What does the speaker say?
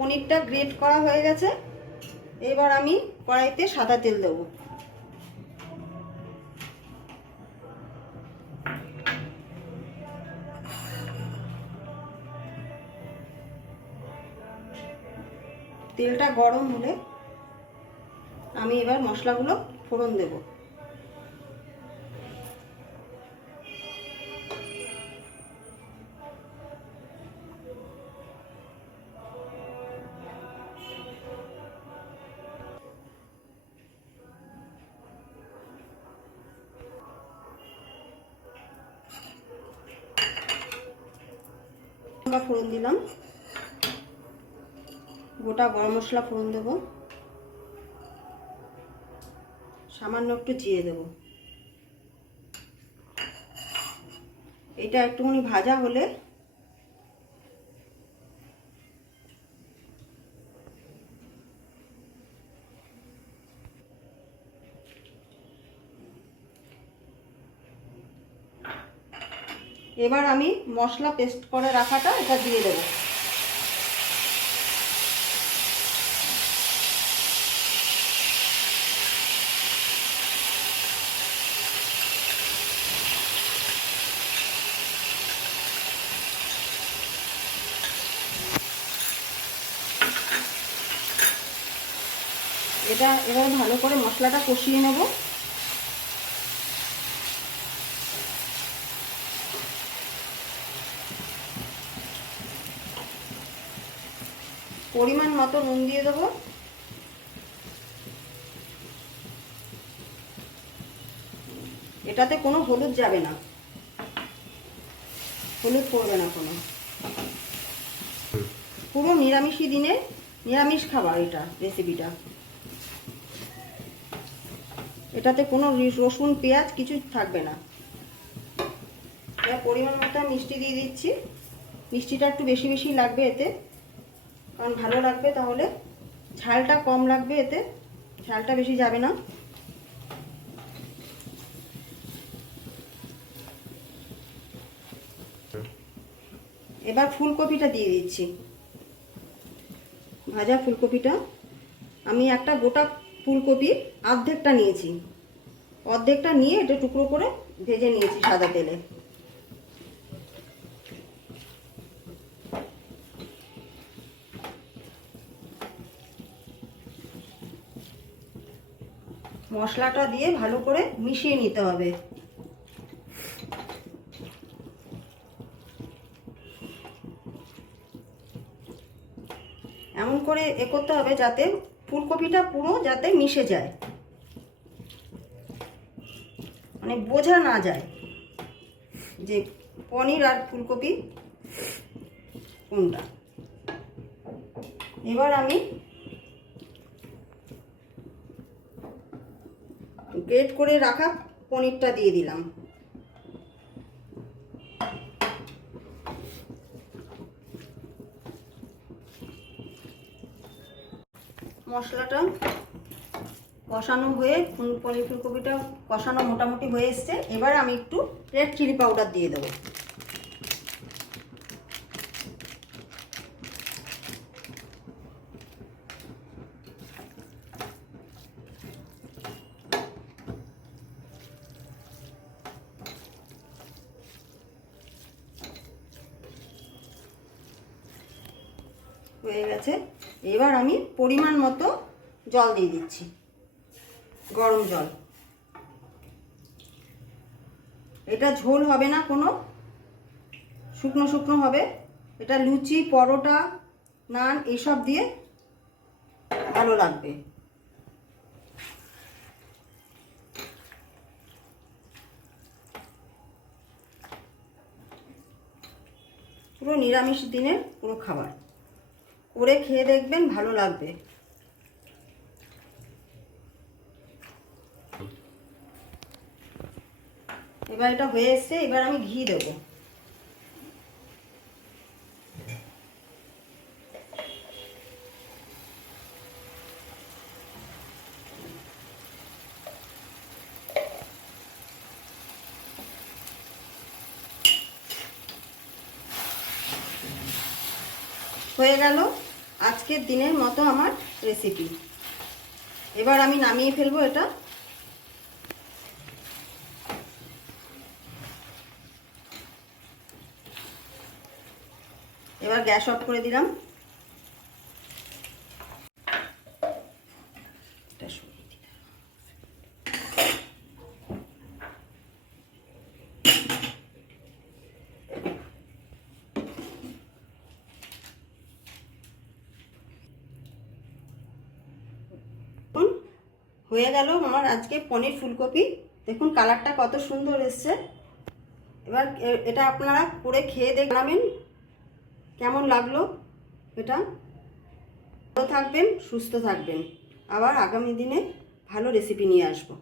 পনিরটা গ্রেট করা হয়ে গেছে। এবার আমি কড়াইতে সাদা তেল দেব। তেলটা গরম হলে আমি এবার মশলাগুলো ফোড়ন দেব। ফোড়ন দিলাম, গোটা গরম মশলা ফোড়ন দেব, সামান্য একটু জিরে দেব। এটা একটুখানি ভাজা হলে এবার আমি মশলা পেস্ট করে রাখাটা এটা দিয়ে দেব। এটা এবার ভালো করে মশলাটা কষিয়ে নেব। পরিমাণ মতো নুন দিয়ে দেবো। এটাতে কোনো হলুদ যাবে না, হলুদ পড়বে না কোনো। পুরো নিরামিষই দিনে নিরামিষ খাবার এটা, রেসিপিটা। এটাতে কোনো রসুন পেঁয়াজ কিছু থাকবে না। পরিমাণ মতো মিষ্টি দিয়ে দিচ্ছি। মিষ্টিটা একটু বেশি বেশি লাগবে এতে, কারণ ভালো লাগবে। তাহলে ঝালটা কম লাগবে এতে, ঝালটা বেশি যাবে না। এবার ফুলকপিটা দিয়ে দিচ্ছি, ভাজা ফুলকপিটা। আমি একটা গোটা ফুলকপি অর্ধেকটা নিয়েছি, অর্ধেকটা নিয়ে এটা টুকরো করে ভেজে নিয়েছি সাদা তেলে। মশলাটা দিয়ে ভালো করে মিশিয়ে নিতে হবে। এমন করে করতে হবে যাতে ফুলকপিটা পুরো যাতে মিশে যায়, মানে বোঝা না যায় যে পনির আর ফুলকপি কোনটা। এবার আমি গ্রেট করে রাখা পনিরটা দিয়ে দিলাম। মশলাটা কষানো হয়ে পনির ফুলকপিটা কষানো মোটামুটি হয়ে এসছে। এবার আমি একটু রেড চিলি পাউডার দিয়ে দেবো। হয়ে গেছে। এবার আমি পরিমাণ মতো জল দিয়ে দিচ্ছি, গরম জল। এটা ঝোল হবে না কোনো, শুকনো শুকনো হবে। এটা লুচি, পরোটা, নান এইসব দিয়ে ভালো লাগবে। পুরো নিরামিষ দিনের পুরো খাবার, করে খেয়ে দেখবেন, ভালো লাগবে। এবার এটা হয়ে এসছে। এবার আমি ঘি দেব। হয়ে গেল। আজকের দিনের মতো আমার রেসিপি। এবার আমি নামিয়ে ফেলবো এটা। এবার গ্যাস অফ করে দিলাম। হয়ে গেল আমার আজকে পনির ফুলকপি। দেখুন কালারটা কত সুন্দর এসছে। এবার এটা আপনারা করে খেয়ে জানাবেন কেমন লাগলো। এটা ভালো থাকবেন, সুস্থ থাকবেন। আবার আগামী দিনে ভালো রেসিপি নিয়ে আসবো।